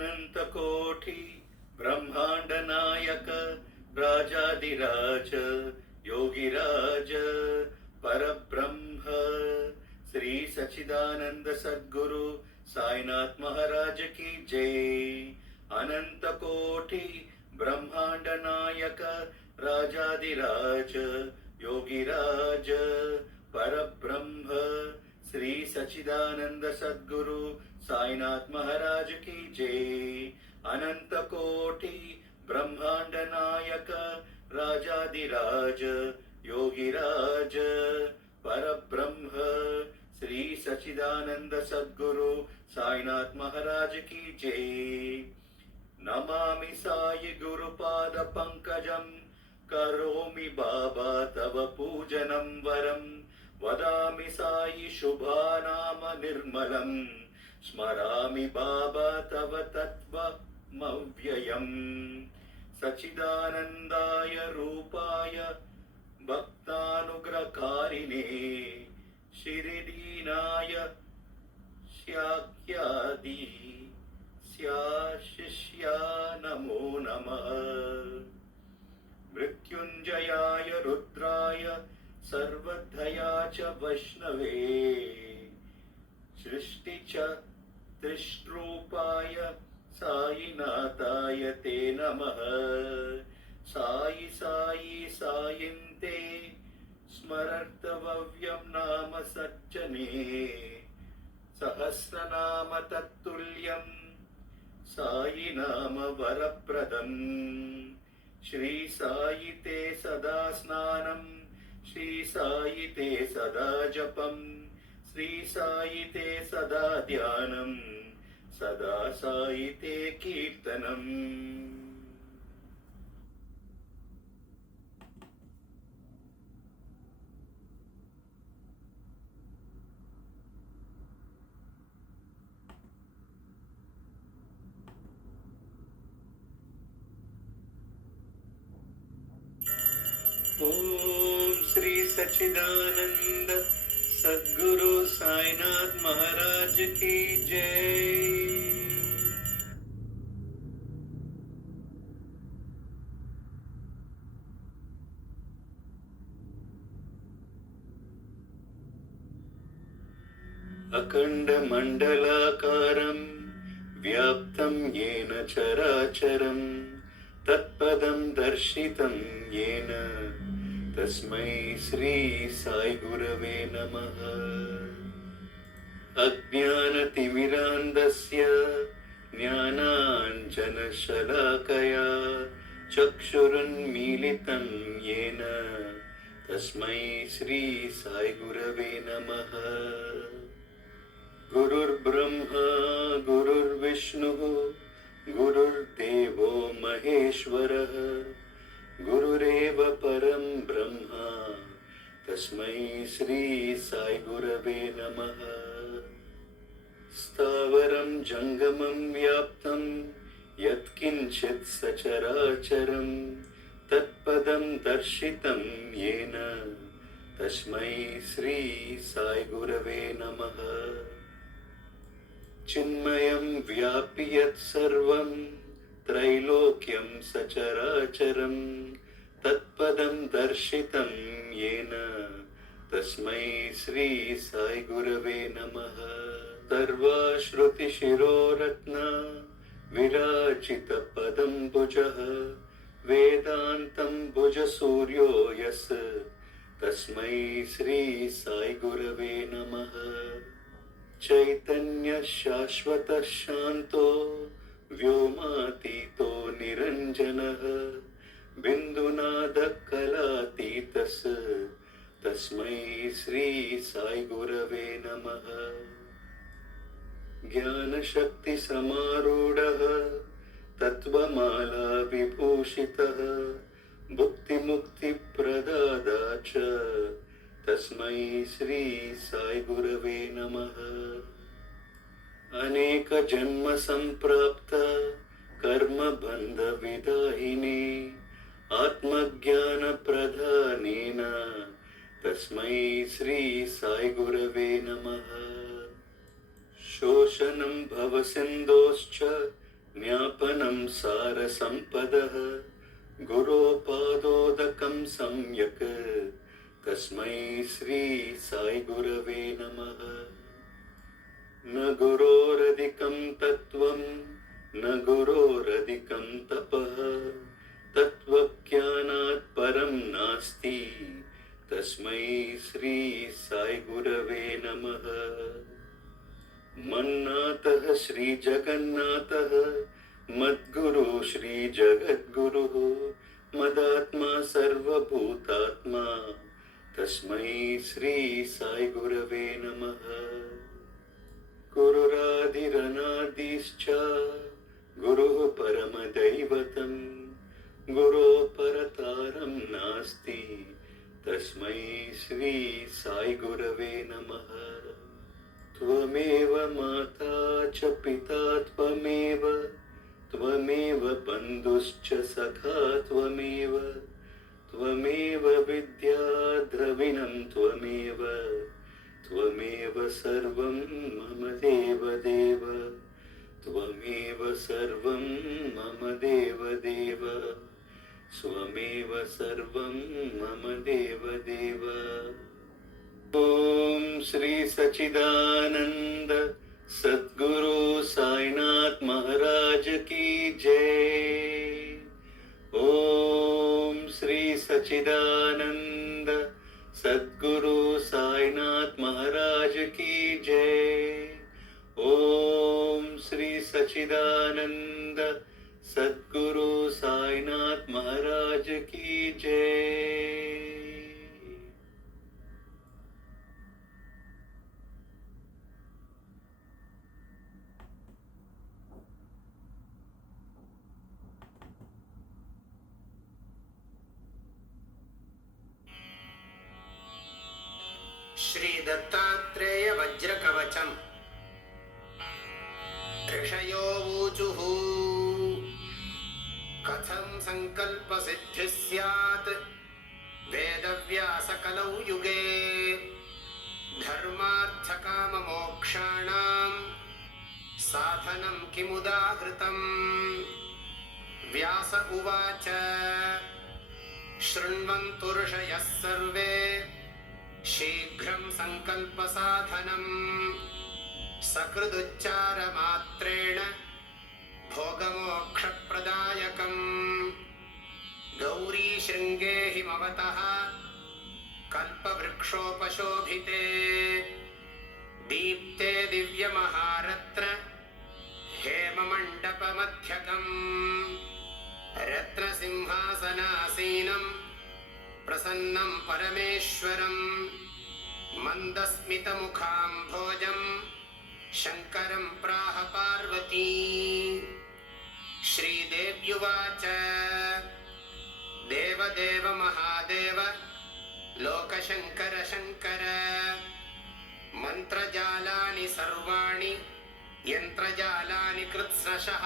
अनंतकोटि ब्रह्मांड नायक राजाधिराज योगिराज परब्रह्म श्री सच्चिदानंद सद्गुरु साईनाथ महाराज की जय। अनंत कोटि ब्रह्मांड नायक राजाधिराज योगिराज परब्रह्म श्री सच्चिदानंद सद्गुरु साईनाथ महाराज की जय। अनंत कोटि ब्रह्मांड नायक राजाधिराज योगिराज परब्रह्म श्री सच्चिदानंद सद्गुरु साईनाथ महाराज की जय। नमामि साई गुरुपाद पंकजं करोमि बाबा तव पूजनं वरं वदामि साई शुभानाम निर्मलं स्मरामि बाबा तव तत्त्वमव्ययम्। सच्चिदानन्दाय रूपाय भक्तानुग्रहकारिणे शिरिडीनाय श्याख्यादि शिष्या नमो नमः। मृत्युंजयाय रुद्राय सर्वधया च वैष्णवे सृष्टि च त्रिष्ट्रूपाय साईनाथाय ते नमः। साई साई सायन्ते स्मरर्तव्यं नाम सज्जने सहस्रनाम तत्तुल्यं साई नाम वरप्रदम्। श्री साई ते सदा स्नानं श्री साई ते सदा जपं श्री साई ते सदा ध्यानं सदा साई ते कीर्तनम्। ओम श्री सच्चिदानंद सद्गुरु साईनाथ महाराज की जय। अखंड मंडलाकारं व्याप्तं येन चराचरं तत्पदं दर्शितं येन तस्मै श्री साई गुरवे नमः। अज्ञानतिमिरान्धस्य ज्ञानाञ्जनशलाकया चक्षुरुन्मीलितं येन तस्मै श्री साई गुरवे नमः। गुरुर्ब्रह्मा गुरुर्विष्णुः गुरुर्देवो महेश्वरः गुरुरेव परं ब्रह्म तस्मै श्री साई गुरवे नमः। स्थावरं जंगमं व्याप्तं यत्किंचित् सचराचरं तत्पदं दर्शितं येन तस्मै श्री साई गुरवे नमः। चिन्मयं व्यापि यत् सर्वं त्रैलोक्यं सचराचरं तत्पदं दर्शितं येन तस्मै श्री साई गुरवे नमः। सर्वाश्रुतिशिरोरत्न विराजितपदं भुजः वेदान्तं भुजसूर्यो यस् तस्मै श्री साई गुरवे नमः। चैतन्य शाश्वत शांतो व्योमातीतो निरंजनः बिंदुनाद कलातीतस् तस्मै श्री साई गुरवे नमः। ज्ञान शक्ति समारूढ़ः तत्वमाला विभूषितः भुक्ति मुक्ति प्रदाता च तस्मै श्री साई गुरवे नमः। अनेक जन्म संप्राप्त कर्म बंध विदाहिने आत्मज्ञान प्रधानेन तस्मै श्री साई गुरवे नमः। शोषणं भवसिन्धोश्च ज्ञापनं सारसम्पदः गुरोपादोदकं सम्यक् तस्मै श्री साई गुरवे नमः। न गुरोरधिकं तत्त्वं न गुरोरधिकं तपः तत्त्वज्ञानात् परं नास्ति तस्मै श्री साई गुरवे नमः। मन्नाथः श्री जगन्नाथः मद्गुरु श्री जगद्गुरुः मदात्मा सर्वभूतात्मा तस्मै श्री साई गुरवे नमः। गुरुरादिरनादिश्च गुरुः परमदैवतं गुरोः परतारं नास्ति तस्मै श्री साई गुरवे नमः। त्वमेव माता च पिता त्वमेव त्वमेव बन्धुश्च सखा त्वमेव त्वमेव विद्या द्रविणं त्वमेव त्वमेव सर्वं मम देव देव त्वमेव सर्वं मम देव देव स्वमेव सर्वं मम देव देव। ओम श्री सच्चिदानंद सद्गुरु साईनाथ महाराज की जय। ओम श्री सच्चिदानंद सद्गुरु साईनाथ महाराज की जय। ओम श्री सच्चिदानंद सद्गुरु साईनाथ महाराज की जय। श्री दत्तात्रेय वज्रकवचम्। ऋषयो ऊचुः कथं संकल्पसिद्धिः स्यात् वेदव्यासकलौ युगे धर्मार्थकाममोक्षाणां साधनं किमुदाहृतम्। व्यास उवाच शृण्वन्तु ऋषयः सर्वे शीघ्रं संकल्पसाधनम् सकृदुच्चारमात्रेण भोगमोक्षप्रदायकम्। गौरीशृङ्गे हिमवतः कल्पवृक्षोपशोभिते दीप्ते दिव्यमहारत्न हेममण्डपमध्यगम् रत्नसिंहासनासीनं प्रसन्नं परमेश्वरं मन्दस्मितमुखाम्भोजं शङ्करं प्राह पार्वती। श्रीदेव्युवाच देवदेव महादेव लोकशङ्कर शङ्कर मन्त्रजालानि सर्वाणि यन्त्रजालानि कृत्स्नशः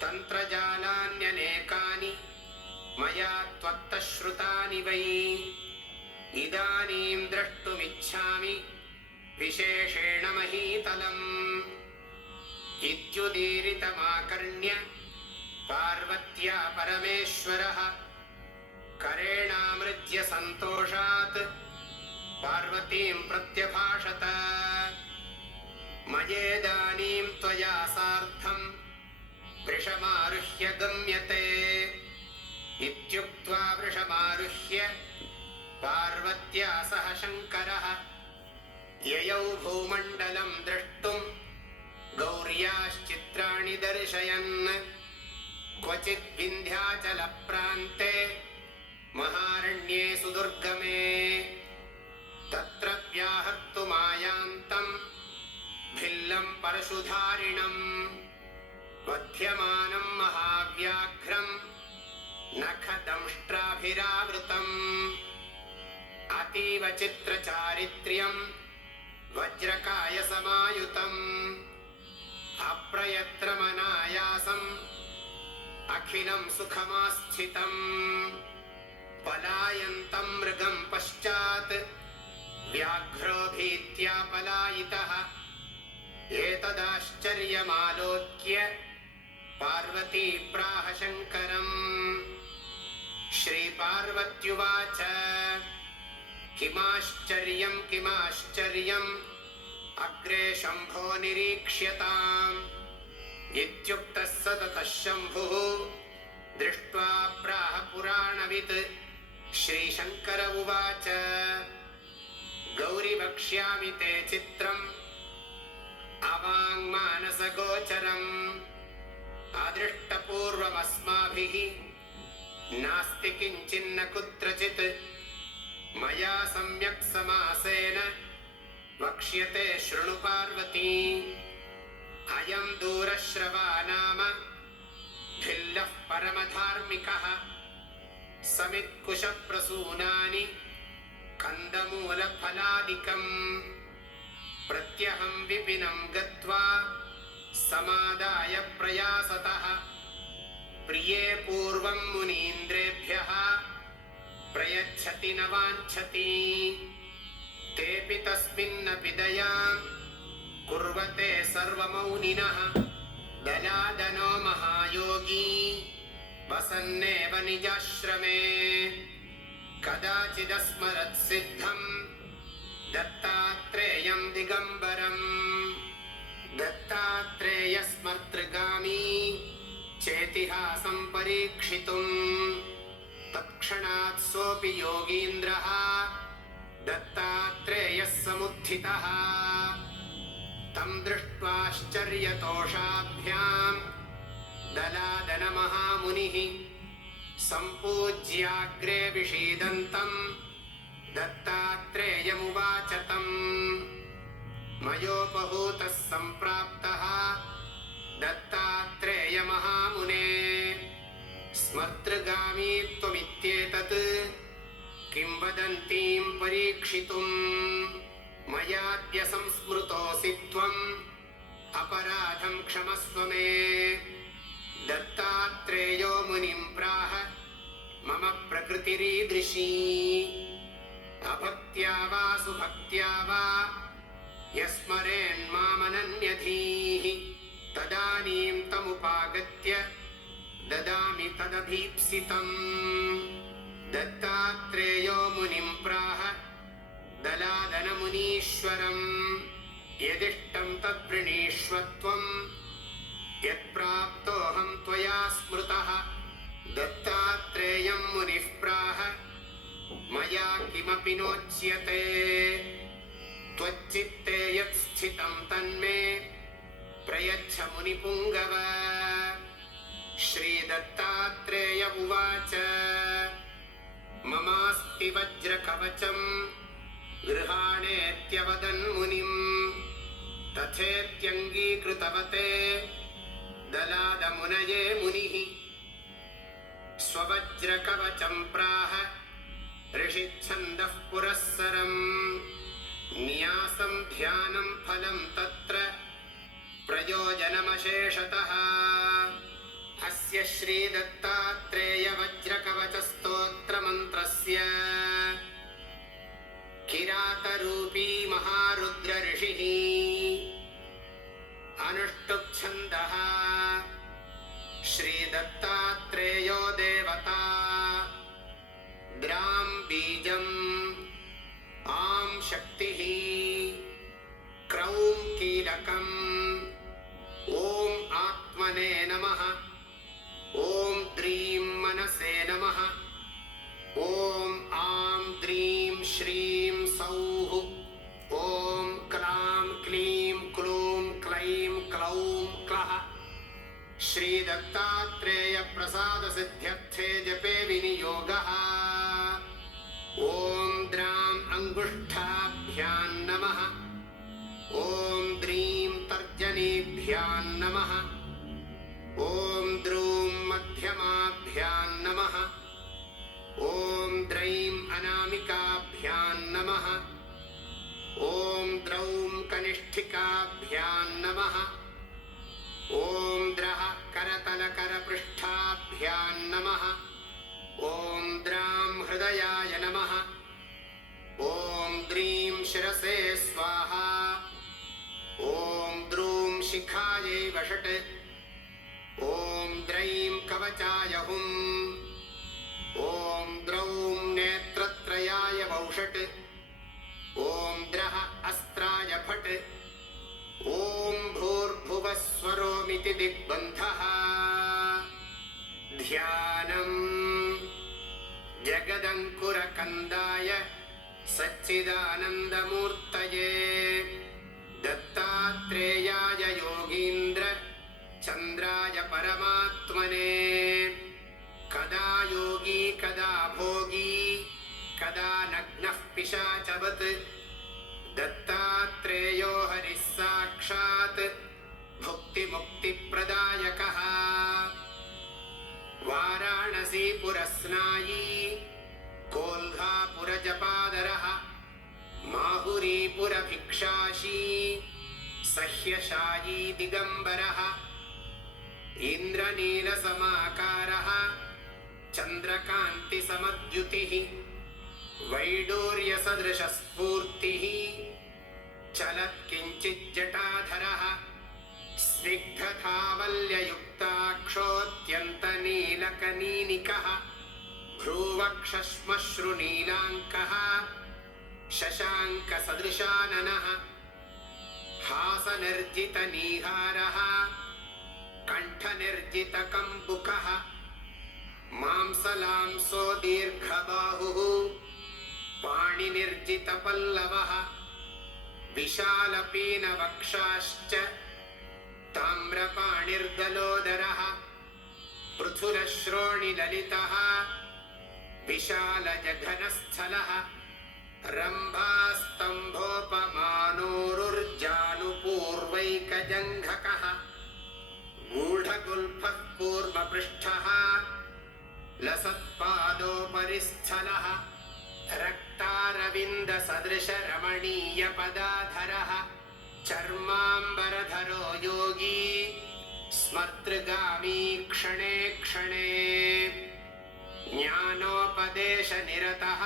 तन्त्रजालान्यनेकानि मया त्वत्तः श्रुतानि वै। इदानीं द्रष्टुमिच्छामि विशेषेण महीतलम्। इत्युदीरितमाकर्ण्य पार्वत्या परमेश्वरः करेणामृज्य सन्तोषात् पार्वतीं प्रत्यभाषत। मयेदानीं त्वया सार्धं वृषमारुह्य गम्यते। इत्युक्त्वा वृषमारुह्य पार्वत्या सह शङ्करः ययौ भूमण्डलं द्रष्टुं गौर्याश्चित्राणि दर्शयन्। क्वचित् विन्ध्याचलप्रान्ते महारण्ये सुदुर्गमे तत्र व्याहर्तुमायान्तं भिल्लं परशुधारिणम् वध्यमानं महाव्याघ्रं नखदंष्ट्राभिरावृतम्। अतीव चित्रचारित्र्यं वज्रकायसमायुतम् अप्रयत्नमनायासम् अखिलं सुखमास्थितम्। पलायन्तं मृगं पश्चात् व्याघ्रो भीत्या पलायितः। एतदाश्चर्यमालोक्य पार्वती प्राह शङ्करम् श्रीपार्वत्युवाच किमाश्चर्यम् किमाश्चर्यम् अग्रे शम्भो निरीक्ष्यताम् इत्युक्तः स ततः शम्भुः दृष्ट्वा प्राह पुराणवित् श्रीशङ्कर उवाच गौरि वक्ष्यामि ते चित्रम् अवाङ्मानसगोचरम् अदृष्टपूर्वमस्माभिः नास्ति किञ्चिन्न कुत्रचित् मया सम्यक् समासेन वक्ष्यते शृणु पार्वती अयं दूरश्रवा नाम भिल्लः परमधार्मिकः समित्कुशप्रसूनानि कन्दमूलफलादिकम् प्रत्यहं विपिनं गत्वा समादाय प्रयासतः प्रिये पूर्वं मुनीन्द्रेभ्यः प्रयच्छति न वाञ्छति तेऽपि तस्मिन्नपि दयां कुर्वते सर्वमौनिनः दलादनो महायोगी वसन्नेव निजाश्रमे कदाचिदस्मरत् सिद्धं दत्तात्रेयं दिगम्बरम् दत्तात्रेयस्मर्तृगामी चेतिहासं परीक्षितुम् तत्क्षणात् सोऽपि योगीन्द्रः दत्तात्रेयः समुत्थितः तं दृष्ट्वाश्चर्यतोषाभ्याम् दलादनमहामुनिः सम्पूज्याग्रे विषीदन्तम् दत्तात्रेयमुवाच तम् मयोपहूतः सम्प्राप्तः दत्तात्रेयमहामुने स्मर्तृगामी त्वमित्येतत् किंवदन्तीं परीक्षितुम् मयाद्य संस्मृतोऽसि त्वम् अपराधं क्षमस्व मे दत्तात्रेयो मुनिं प्राह मम प्रकृतिरीदृशी अभक्त्या वा सुभक्त्या वा यस्मरेन्मामनन्यधीः तदानीं तमुपागत्य ददामि तदभीप्सितम् दत्तात्रेयो मुनिं प्राह दलादनमुनीश्वरम् यदिष्टं तद्वृणीष्व त्वम् यत्प्राप्तोऽहं त्वया स्मृतः दत्तात्रेयं मुनिः प्राह मया किमपि नोच्यते त्वच्चित्ते यत् स्थितं तन्मे प्रयच्छ मुनिपुङ्गव श्रीदत्तात्रेय उवाच ममास्ति वज्रकवचम् गृहाणेत्यवदन् मुनिम् तथेत्यङ्गीकृतवते दलादमुनये मुनिः स्ववज्रकवचम् प्राह ऋषिच्छन्दः पुरःसरम् न्यासं ध्यानं फलं तत्र प्रयोजनमशेषतः अस्य श्रीदत्तात्रेय वज्रकवचस्तोत्रमन्त्रस्य किरातरूपी महारुद्र ऋषिः अनुष्टुप्छन्दः श्रीदत्तात्रेयो देवता द्रां बीजम् आं शक्तिः क्रौं कीलकम् ॐ आत्मने नमः ॐ द्रीं मनसे नमः ॐ आं द्रीं श्रीं सौः ॐ क्लां क्लीं क्लूं क्लैं क्लौं क्लः श्रीदत्तात्रेय प्रसाद सिद्ध्यर्थे जपे विनियोगः ॐ द्रां अंगुष्ठाभ्यां नमः ॐ द्रीं तर्जनीभ्यां नमः ॐ द्रूं मध्यमाभ्यां नमः ॐ द्रैं अनामिकाभ्यां नमः ॐ द्रौं कनिष्ठिकाभ्यां नमः ॐ द्रः करतलकरपृष्ठाभ्यां नमः ॐ द्रां हृदयाय नमः ॐ द्रीं शिरसे स्वाहा ॐ द्रूं शिखायै वषट् ॐ त्रयीं कवचाय हुम् ॐ द्रौं नेत्रत्रयाय वौषट् ॐ द्रः अस्त्राय फट् ॐ भूर्भुवः स्वरोमिति दिग्बन्धः ध्यानम् जगदङ्कुरकन्दाय सच्चिदानन्दमूर्तये दत्तात्रेयाय योगीन्द्र चन्द्राय परमात्मने कदा योगी कदा भोगी कदा नग्नः पिशाचवत् दत्तात्रेयो हरिः साक्षात् भुक्तिमुक्तिप्रदायकः वाराणसीपुरस्नायी कोल्हापुरजपादरः माहुरीपुरभिक्षाशी सह्यशायी दिगम्बरः इन्द्रनीलसमाकारः चन्द्रकान्तिसमद्युतिः वैडूर्यसदृशस्फूर्तिः चलत्किञ्चिज्जटाधरः स्निग्धधावल्ययुक्ताक्षोऽत्यन्तनीलकनीनिकः भ्रूवक्षश्मश्रुनीलाङ्कः शशाङ्कसदृशाननः हासनिर्जितनीहारः कण्ठनिर्जितकम्बुकः मांसलांसो दीर्घबाहुः पाणिनिर्जितपल्लवः विशालपीनवक्षाश्च ताम्रपाणिर्गलोदरः पृथुरश्रोणिललितः विशालजघनस्थलः रम्भास्तम्भोपमानोरुर्जानुपूर्वैकजङ्घकः गूढगुल्फः कूर्मपृष्ठः लसत्पादोपरिस्थलः रक्तारविन्दसदृशरमणीयपदाधरः चर्माम्बरधरो योगी स्मर्तृगामी क्षणे क्षणे ज्ञानोपदेशनिरतः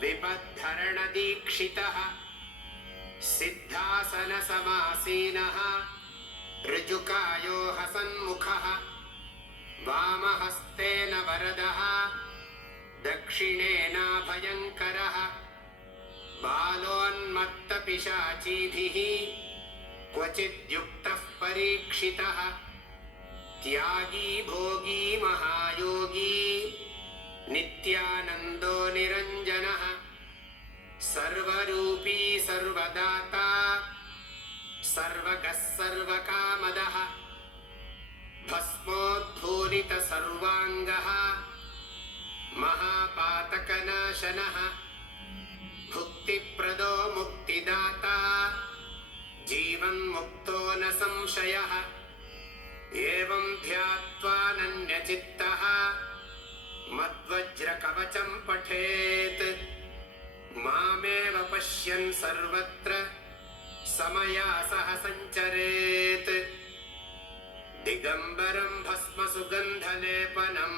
विपद्धरणदीक्षितः सिद्धासनसमासीनः ऋजुकायो हसन्मुखः वामहस्तेन वरदः दक्षिणेनाभयङ्करः बालोन्मत्तपिशाचीभिः क्वचिद्युक्तः परीक्षितः त्यागी भोगी महायोगी नित्यानन्दो निरञ्जनः सर्वरूपी सर्वदाता सर्वगः सर्वकामदः भस्मोद्धूलितसर्वाङ्गः महापातकनाशनः भुक्तिप्रदो मुक्तिदाता जीवन्मुक्तो न संशयः एवं ध्यात्वानन्यचित्तः मद्वज्रकवचं पठेत् मामेव पश्यन् सर्वत्र समया सह सञ्चरेत् दिगम्बरं भस्मसुगन्धलेपनं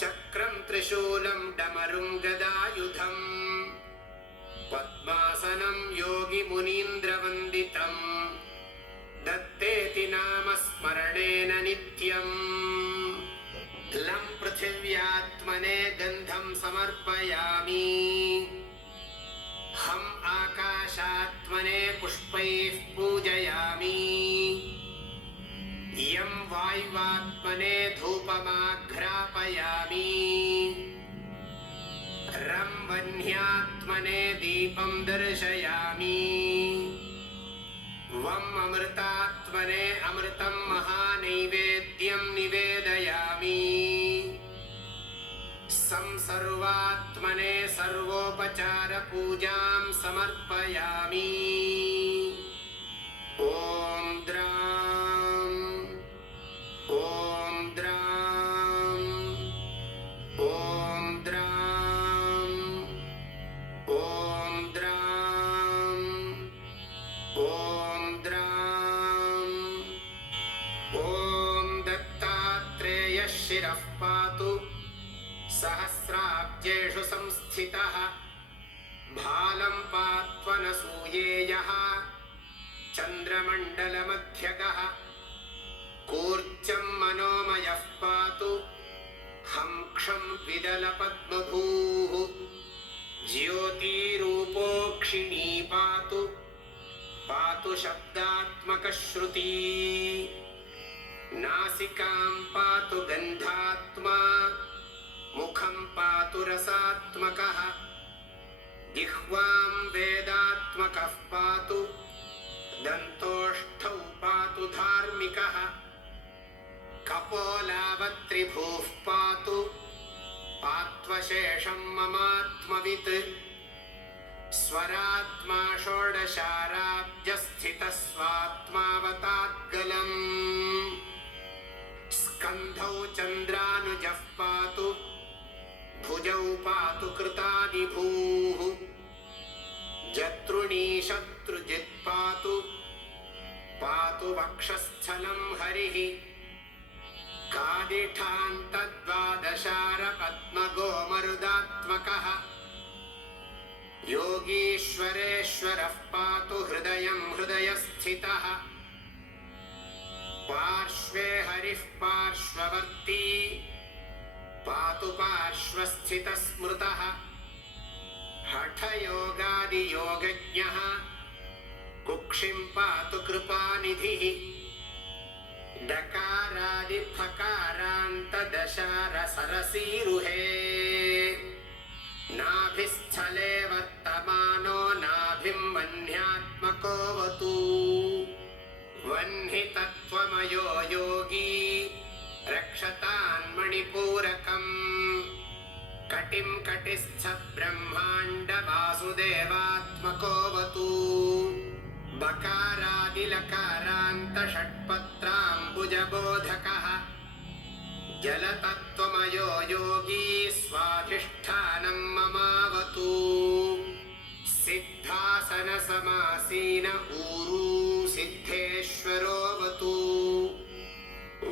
चक्रं त्रिशूलं डमरुं गदायुधम् पद्मासनं योगिमुनीन्द्रवन्दितं दत्तेति नाम स्मरणेन नित्यम् लं पृथिव्यात्मने गन्धं समर्पयामि हम आकाशात्मने पुष्पैः पूजयामि यं वायुवात्मने धूपमाघ्रापयामि रं वह्न्यात्मने दीपं दर्शयामि वं अमृतात्मने अमृतं महानैवेद्यं निवेदयामि संसर्वात्मने सर्वोपचारपूजां समर्पयामि ॐ द्रां ॐ द्रां ॐ द्रां ॐ द्रां ॐ द्रां ॐ दत्तात्रेयः शिरः पातु सहस्राब्जेषु संस्थितः भालं पात्वनसूयेयः चन्द्रमण्डलमध्यगः कूर्चं मनोमयः पातु हंक्षं विदलपद्मभूः ज्योतिरूपोक्षिणी पातु पातु शब्दात्मकश्रुती नासिकां पातु गन्धात्मा मुखं पातु रसात्मकः जिह्वां वेदात्मकः पातु दन्तोष्ठौ पातु धार्मिकः कपोलावत्रिभुः पातु पात्वशेषं ममात्मवित् स्वरात्मा षोडशाराब्जस्थितः स्वात्मावताद्गलम् स्कन्धौ चन्द्रानुजः पातु भुजौ पातु कृतादिभूः जतृणी शत्रुजित् पातु पातु वक्षस्थलं हरिः कादिठान्तद्वादशारपद्मगोमरुदात्मकः योगीश्वरेश्वरः पातु हृदयं हृदयस्थितः पार्श्वे हरिः पार्श्ववर्ती पातु पार्श्वस्थितस्मृतः हठयोगादियोगज्ञः कुक्षिं पातु कृपानिधिः डकारादिफकारान्तदशारसरसीरुहे नाभिस्थले वर्तमानो नाभिं वह्न्यात्मकोऽवतु वह्नितत्त्वमयो योगी रक्षतान्मणिपूरकम् कटिं कटिस्थ ब्रह्माण्डवासुदेवात्मकोऽवतु बकारादिलकारान्तषट्पत्राम्बुजबोधकः जलतत्त्वमयो योगी स्वाधिष्ठानं ममावतु सिद्धासनसमासीन ऊरू सिद्धेश्वरोऽवतु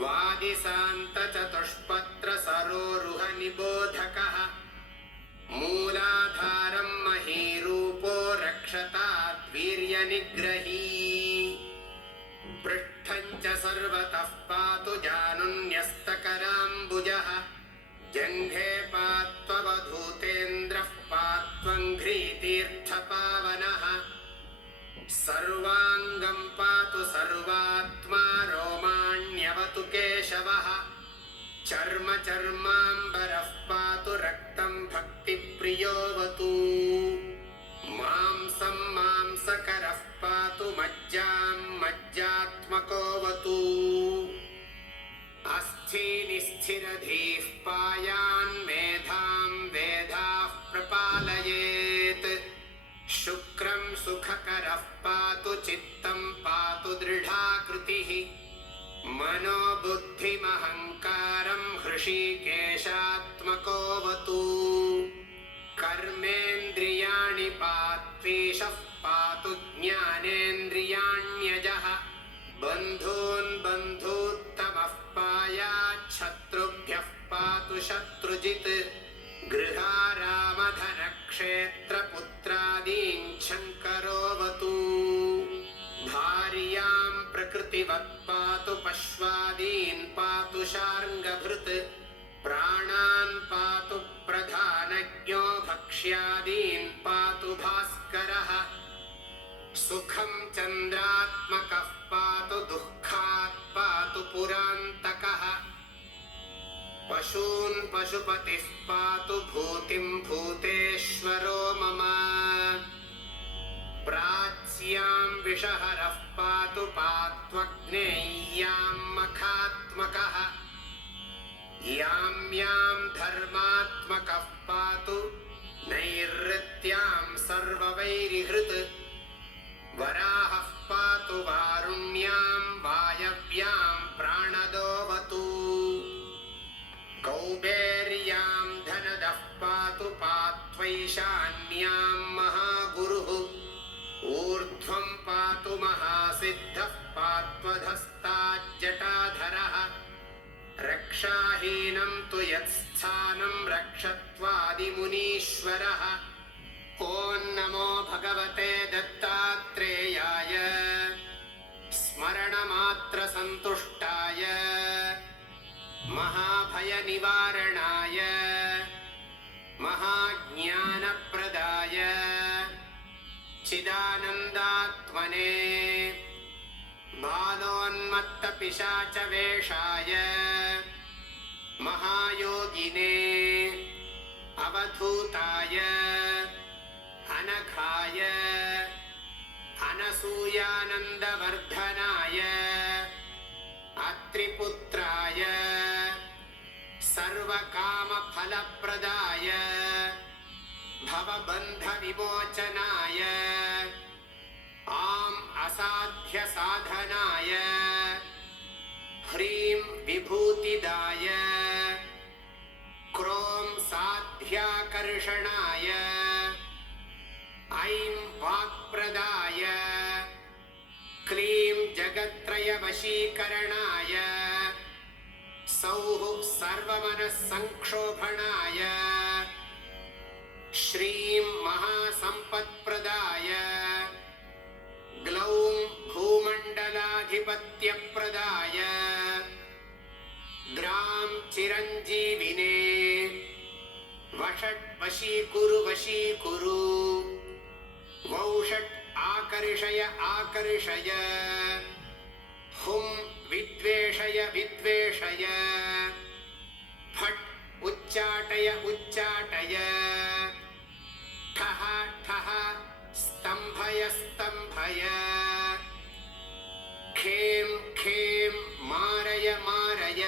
वादिसान्तचतुष्पत्रसरोरुहनिबोधकः मूलाधारं महीरूपो रक्षताद्वीर्यनिग्रही पृष्ठं च सर्वतः पातु जानुन्यस्तकराम्बुजः जङ्घे पात्ववधूतेन्द्रः पात्वङ्घ्रीतीर्थपावनः सर्वाङ्गं पातु सर्वात्मा रोमाण्यवतु केशवः चर्म चर्माम्बरः पातु रक्तं भक्तिप्रियोऽवतु मांसं मांसकरः पातु मज्जां मज्जात्मकोऽवतु अस्थिनिस्थिरधीः पायान् मेधां वेधाः प्रपालयेत् शुक्रं सुखकरः पातु चित्तं पातु दृढाकृतिः मनोबुद्धिमहङ्कारं हृषीकेशात्मकोऽवतु कर्मेन्द्रियाणि पात्वीशः पातु ज्ञानेन्द्रियाण्यजः बन्धून् बन्धूत्तमः पायाच्छत्रुभ्यः पातु शत्रुजित् गृहारामधनक्षेत्रपुत्रादीन् शङ्करोऽवतु भार्यां प्रकृतिवत् पातु पश्वादीन् पातु शार्ङ्गभृत् प्राणान् पातु प्रधानज्ञो भक्ष्यादीन् पातु भास्करः सुखं चन्द्रात्मकः पातु दुःखात् पातु पुरान्तकः पशून् पशुपतिः पातु भूतिं भूतेश्वरो मम प्राच्यां विषहरः पातु पात्वग्नेय्यां मखात्मकः यां यां धर्मात्मकः पातु नैऋत्यां सर्ववैरिहृत् वराहः पातु वारुण्यां वायव्यां प्राणदोऽवतु कौबेर्यां धनदः पातु पात्वैशान्यां महागुरुः ऊर्ध्वं पातु महासिद्धः पात्वधस्ताज्जटाधरः रक्षाहीनं तु यत्स्थानं रक्षत्वादिमुनीश्वरः ॐ नमो भगवते दत्तात्रेयाय स्मरणमात्रसन्तुष्टाय महाभयनिवारणाय महाज्ञानप्रदाय चिदानन्दात्मने बालोन्मत्तपिशाचवेषाय महायोगिने अवधूताय अनघाय अनसूयानन्दवर्धनाय अत्रिपुत्राय सर्वकामफलप्रदाय भवबन्धविमोचनाय आम् असाध्यसाधनाय ह्रीं विभूतिदाय क्रों साध्याकर्षणाय ऐं वाक्प्रदाय क्लीं जगत्त्रयवशीकरणाय सौः सर्वमनस्संक्षोभणाय श्रीं महासम्पत्प्रदाय ग्लौं भूमण्डलाधिपत्यप्रदाय ग्रां चिरञ्जीविने वषट् वशीकुरु वशीकुरु वौषट् आकर्षय आकर्षय हुं विद्वेषय विद्वेषय फट् उच्चाटय उच्चाटय ठः ठः स्तम्भय स्तम्भय खें खें मारय मारय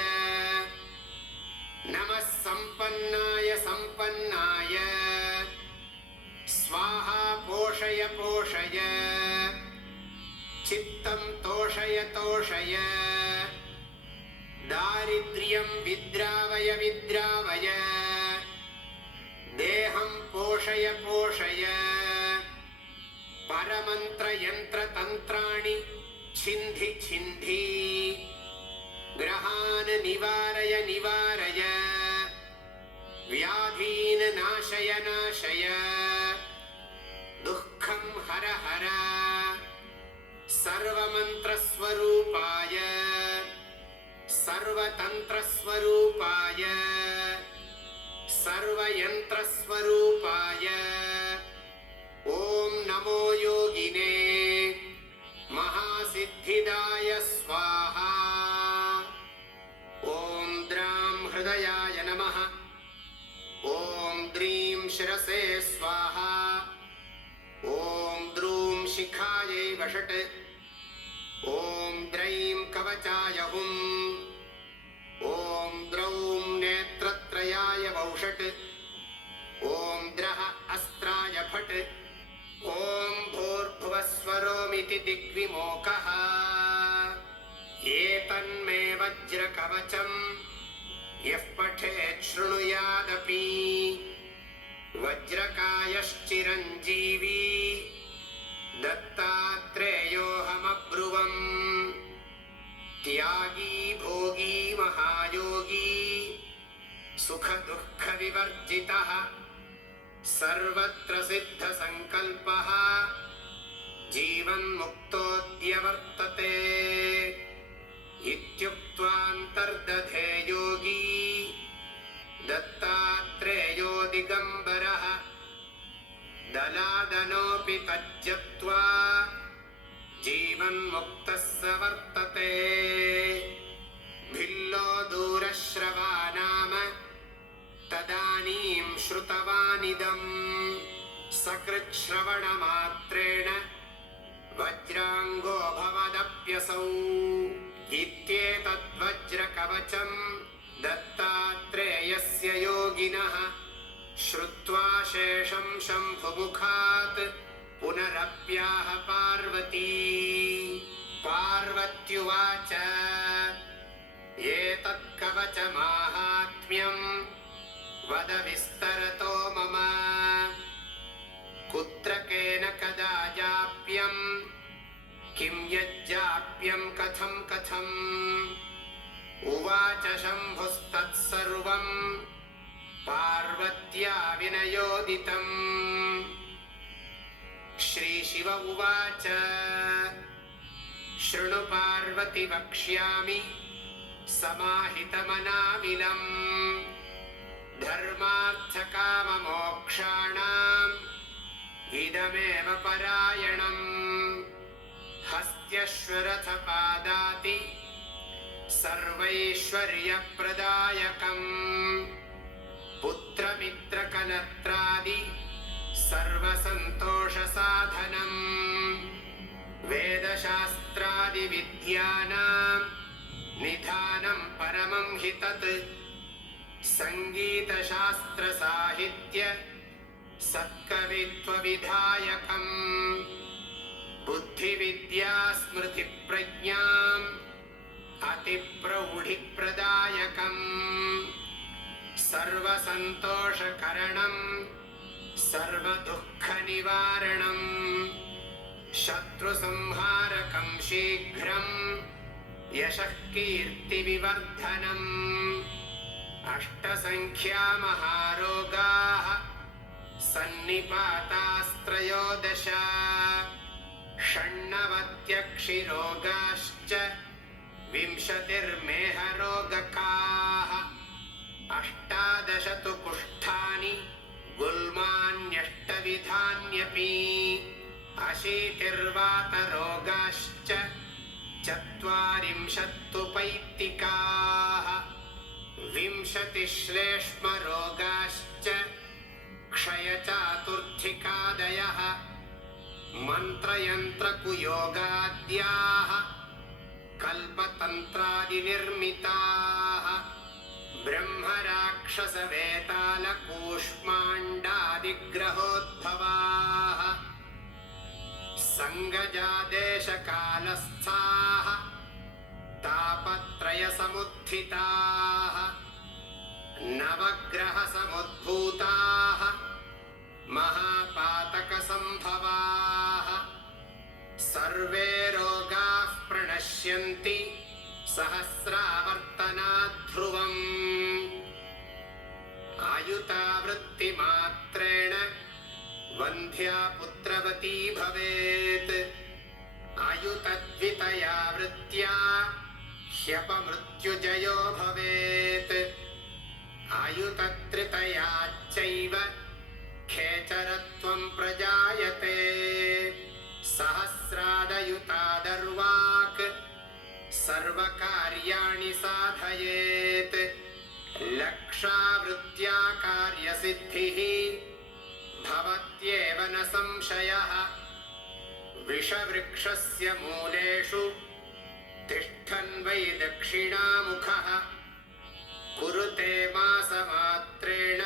नमः सम्पन्नाय सम्पन्नाय स्वाहा पोषय पोषय चित्तं तोषय तोषय दारिद्र्यं विद्रावय विद्रावय देहं पोषय पोषय परमन्त्रयन्त्रतन्त्राणि छिन्धि छिन्धि ग्रहान् निवारय निवारय व्याधीन् नाशय नाशय दुःखं हर हर सर्वमन्त्रस्वरूपाय सर्वतन्त्रस्वरूपाय सर्वयन्त्रस्वरूपाय ॐ नमो योगिने महासिद्धिदाय स्वाहा ॐ द्रां हृदयाय नमः ॐ द्रीं शिरसे स्वाहा ॐ द्रूं शिखायै वषट् ॐ द्रैं कवचाय हुं ॐ द्रौं नेत्रत्रयाय वौषट् ॐ द्रः अस्त्राय फट् ॐ भूर्भुवस्वरोमिति दिग्विमोकः एतन्मे वज्रकवचं यः पठेत् शृणुयादपि वज्रकायश्चिरञ्जीवी दत्तात्रेयोऽहमब्रुवम् त्यागी भोगी महायोगी सुखदुःखविवर्जितः सर्वत्र सिद्धसङ्कल्पः जीवन्मुक्तोऽद्यवर्तते इत्युक्त्वान्तर्दधे योगी दत्तात्रेयो दिगम्बरः दलादनोऽपि तज्जप्त्वा जीवन्मुक्तः स वर्तते भिल्लो दूरश्रवा नाम तदानीं श्रुतवानिदम् सकृच्छ्रवणमात्रेण वज्राङ्गो भवदप्यसौ इत्येतद्वज्रकवचं दत्तात्रेयस्य योगिनः श्रुत्वा शेषं शम्भुमुखात् पुनरप्याह पार्वती पार्वत्युवाच एतत्कवचमाहात्म्यं वद विस्तरतो मम कुत्र केन कदा जाप्यं किं यज्जाप्यं कथं कथम् उवाच शम्भुस्तत्सर्वं पार्वत्या विनयोदितम् श्रीशिव उवाच शृणु पार्वति वक्ष्यामि समाहितमनाविलम् धर्मार्थकाममोक्षाणाम् इदमेव परायणम् हस्त्यश्वरथपादाति सर्वैश्वर्यप्रदायकम् पुत्रमित्रकलत्रादि सर्वसन्तोषसाधनम् वेदशास्त्रादिविद्यानां निधानं परमं हि तत् सङ्गीतशास्त्रसाहित्य सत्कवित्वविधायकम् बुद्धिविद्यास्मृतिप्रज्ञाम् अतिप्रौढिप्रदायकम् सर्वसन्तोषकरणम् सर्वदुःखनिवारणम् शत्रुसंहारकं शीघ्रं यशः कीर्तिविवर्धनम् अष्टसङ्ख्यामहारोगाः सन्निपातास्त्रयोदश षण्णवत्यक्षिरोगाश्च विंशतिर्मेहरोगकाः अष्टादश तु कुष्ठानि गुल्मान्यष्टविधान्यपि अशीतिर्वातरोगाश्च चत्वारिंशत्तु पैत्तिकाः विंशतिश्लेष्मरोगाश्च क्षयचातुर्थिकादयः मन्त्रयन्त्रकुयोगाद्याः कल्पतन्त्रादिनिर्मिताः ब्रह्मराक्षसवेतालकूष्माण्डादिग्रहोद्भवाः सङ्गजादेशकालस्थाः तापत्रयसमुत्थिताः नवग्रहसमुद्भूताः महापातकसम्भवाः सर्वे रोगाः प्रणश्यन्ति सहस्रावर्तनात् ध्रुवम् आयुतावृत्तिमात्रेण वन्ध्या पुत्रवती भवेत् आयुतद्वितया वृत्त्या ह्यपमृत्युजयो भवेत् आयुतत्रितयाच्चैव खेचरत्वं प्रजायते सहस्रादयुतादर्वाक् सर्वकार्याणि साधयेत् लक्षावृत्त्या कार्यसिद्धिः भवत्येव न संशयः विषवृक्षस्य मूलेषु तिष्ठन् वै दक्षिणामुखः कुरुते मासमात्रेण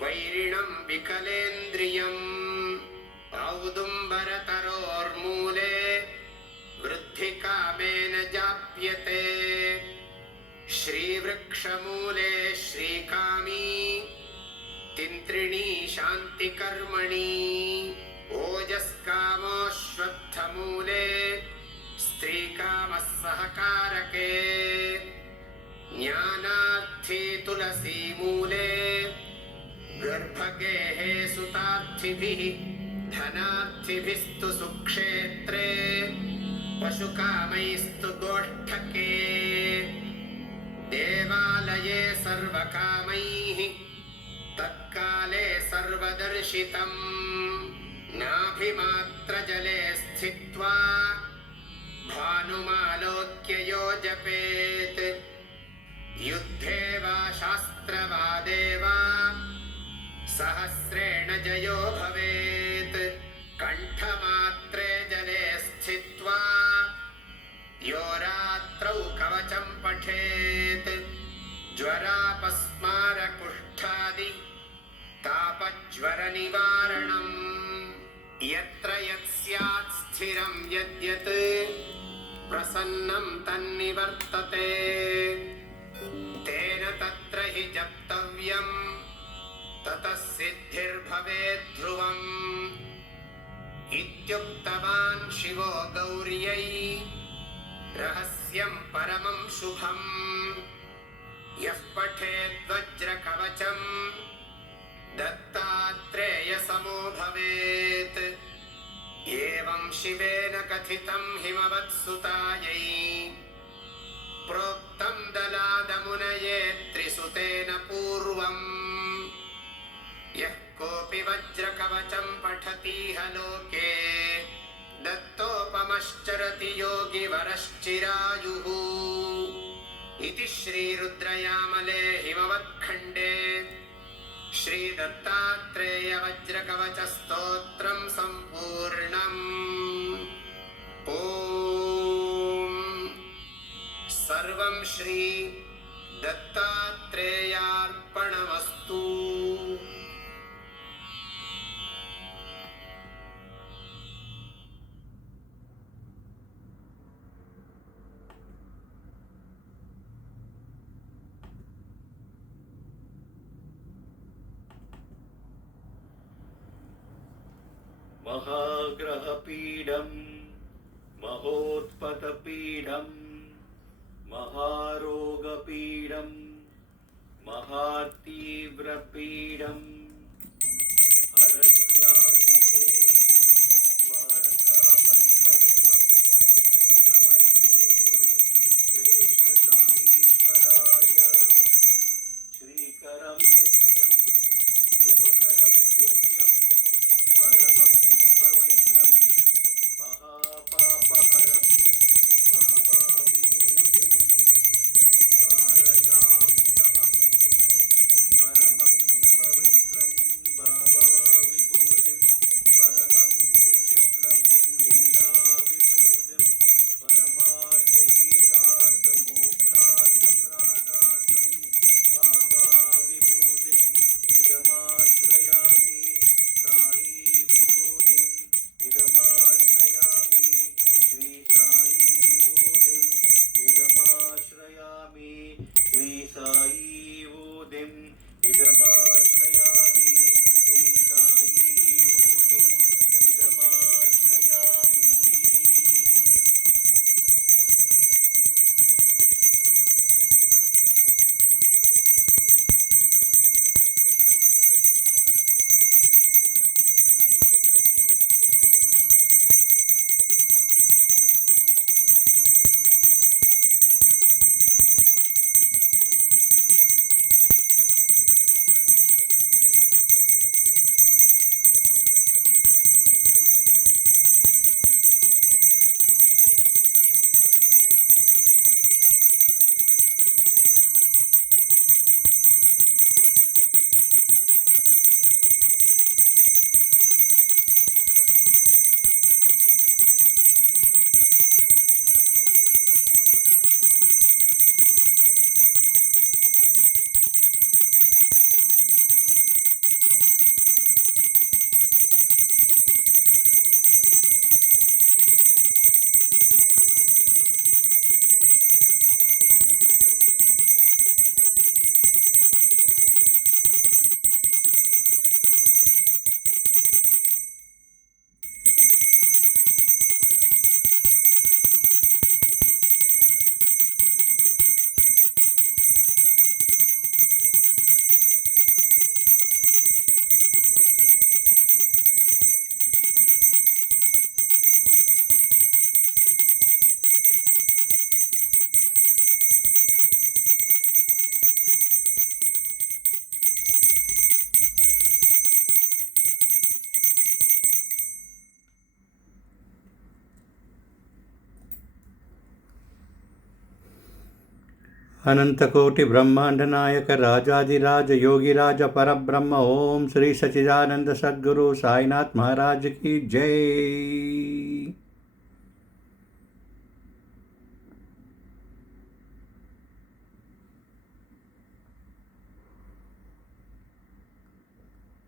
वैरिणं विकलेन्द्रियम् औदुम्बरतरोर्मूले वृद्धिकामेन जाप्यते श्रीवृक्षमूले श्रीकामी तिन्त्रिणी शान्तिकर्मणि ओजस्कामोऽश्वत्थमूले स्त्रीकामः सहकारके ज्ञानार्थी तुलसीमूले गर्भगेहे सुतार्थिभिः धनार्थिभिस्तु सुक्षेत्रे पशुकामैस्तु गोष्ठके देवालये सर्वकामैः तत्काले सर्वदर्शितम् नाभिमात्रजले स्थित्वा भानुमालोक्य यो जपेत् युद्धे वा शास्त्रवादे वा सहस्रेण जयो भवेत् कण्ठमात्रे जले स्थित्वा यो रात्रौ कवचं पठेत् ज्वरापस्मारकुष्ठादि तापज्वरनिवारणम् यत्र यत् स्यात् स्थिरं यद्यत् प्रसन्नं तन्निवर्तते तेन तत्र हि जप्तव्यम् ततः सिद्धिर्भवेत् ध्रुवम् इत्युक्तवान् शिवो गौर्यै रहस्यं परमं शुभम् यः पठेद्वज्रकवचम् दत्तात्रेयसमो भवेत् एवं शिवेन कथितं हिमवत्सुतायै प्रोक्तं दलादमुनये त्रिसुतेन पूर्वम् यः कोऽपि वज्रकवचं पठतीह लोके दत्तोपमश्चरति योगिवरश्चिरायुः इति श्रीरुद्रयामले हिमवत्खण्डे श्रीदत्तात्रेयवज्रकवचस्तोत्रं सम्पूर्णम्। ॐ सर्वं श्री दत्तात्रेयार्पणमस्तु। महाग्रहपीडं महोत्पतपीडं महारोगपीडं महातीव्रपीडं हरत्याशुते द्वारकामयि भस्मं नमस्ते गुरु श्रेष्ठ साईश्वराय श्रीकरं नित्यं शुभकरं दिव्यं परमं पवित्रं महापापहरं बाबा विभूतिं धारयाम्यहं परमं पवित्रं बाबा विभूतिं परमं विचित्रं लीला विभूतिं परमार्थैकार्थमोक्षार्थप्रदातं बाबा विभूतिं इदमाश्रयामि साई विभूतिं इदमाश्रयामि श्री साई विभूतिं इदमाश्रयामि श्री साई विभूतिं इदमाश्रयामि श्री साई विभूतिं इदमाश्रयामि। अनंतकोटि ब्रह्मांड नायक राजाधिराज योगिराज परब्रह्म ओम श्री सच्चिदानंद सद्गुरु साईनाथ महाराज की जय।